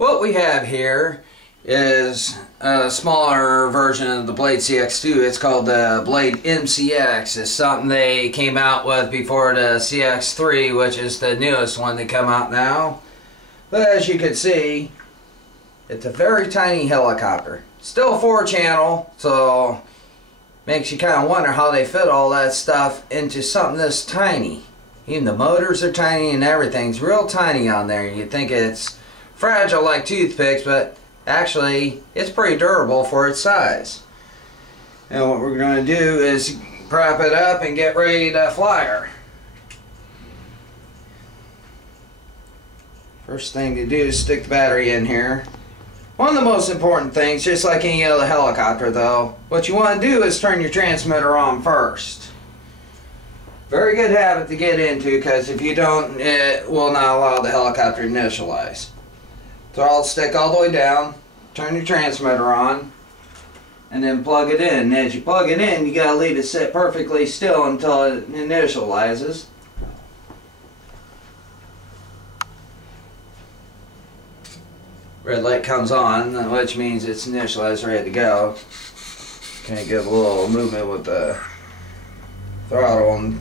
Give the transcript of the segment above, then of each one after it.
What we have here is a smaller version of the Blade CX2. It's called the Blade MCX. It's something they came out with before the CX3, which is the newest one that come out now. But as you can see, it's a very tiny helicopter. Still 4-channel, so makes you kind of wonder how they fit all that stuff into something this tiny. Even the motors are tiny and everything's real tiny on there. You'd think it's fragile like toothpicks, but actually it's pretty durable for its size. And what we're going to do is prop it up and get ready to fly her. First thing to do is stick the battery in here. One of the most important things, just like any other helicopter though, what you want to do is turn your transmitter on first. Very good habit to get into, because if you don't, it will not allow the helicopter to initialize. Throttle stick all the way down, turn your transmitter on, and then plug it in. And as you plug it in, you gotta leave it sit perfectly still until it initializes. Red light comes on, which means it's initialized, ready to go. Kind of give a little movement with the throttle and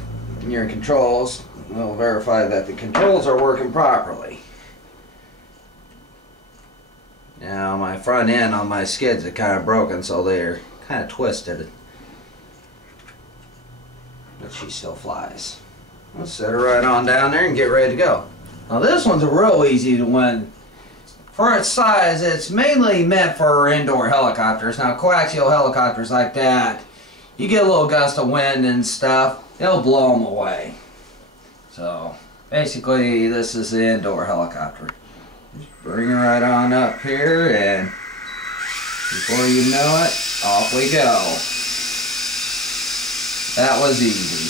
your controls. We'll verify that the controls are working properly. Now my front end on my skids are kind of broken, so they're kind of twisted. But she still flies. Let's set her right on down there and get ready to go. Now this one's a real easy to win. For its size, it's mainly meant for indoor helicopters. Now coaxial helicopters like that, you get a little gust of wind and stuff, it'll blow them away. So basically this is the indoor helicopter. Just bring her right on up here, and before you know it, off we go. That was easy.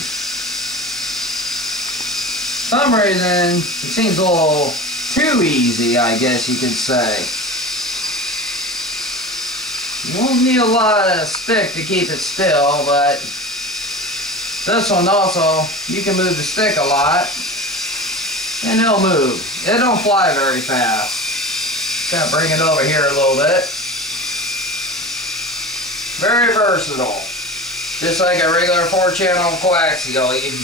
For some reason, it seems a little too easy, I guess you could say. You won't need a lot of stick to keep it still, but this one also, you can move the stick a lot and it'll move. It don't fly very fast. Gotta bring it over here a little bit. Very versatile. Just like a regular 4-channel coaxial. You can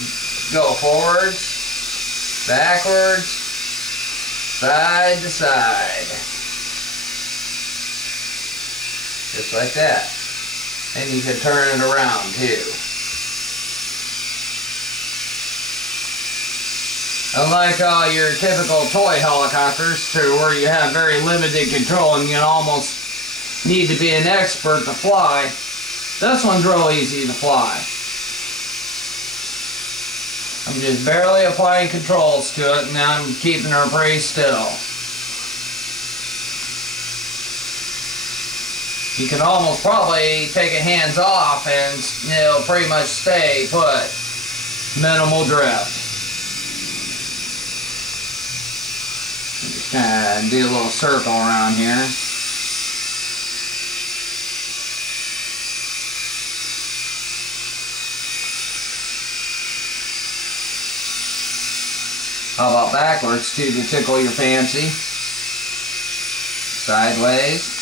go forwards, backwards, side to side. Just like that. And you can turn it around too. Unlike your typical toy helicopters, where you have very limited control and you almost need to be an expert to fly, this one's real easy to fly. I'm just barely applying controls to it, and I'm keeping her pretty still. You can almost probably take your hands off and it'll pretty much stay put. Minimal drift. Just kind of do a little circle around here. How about backwards too, to tickle your fancy? Sideways.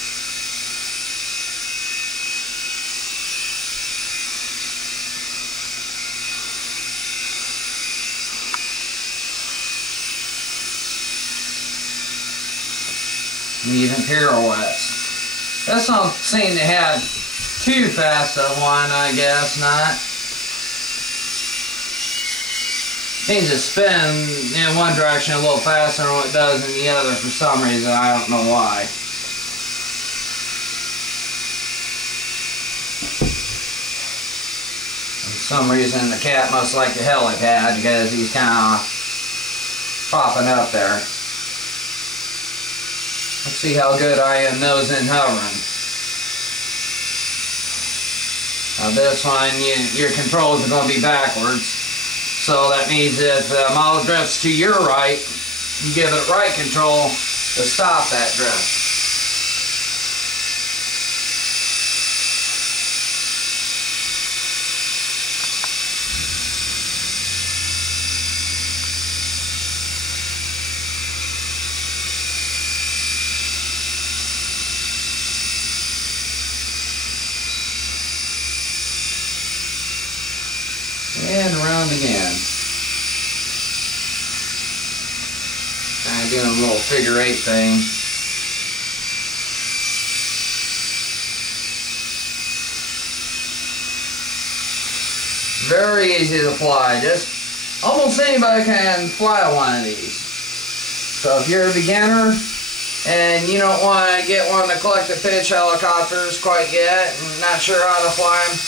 And even pirouettes. This don't seem to have too fast of one, I guess not. Seems to spin in one direction a little faster than what it does in the other for some reason. I don't know why. For some reason the cat must like the helipad, because he's kind of popping up there. Let's see how good I am nosing hovering. Now this one, your controls are going to be backwards. So that means if the model drifts to your right, you give it right control to stop that drift. around again. Kind of doing a little figure 8 thing. Very easy to fly. Just almost anybody can fly one of these. So if you're a beginner and you don't want to get one of the collective pitch helicopters quite yet, and not sure how to fly them,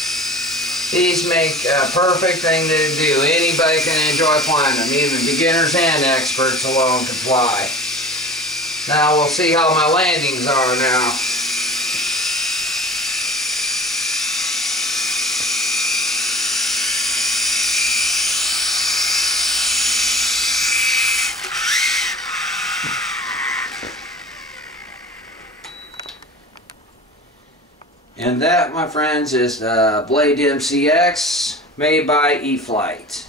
these make a perfect thing to do. Anybody can enjoy flying them. Even beginners and experts alone can fly. Now we'll see how my landings are now. And that, my friends, is the Blade MCX made by Flight.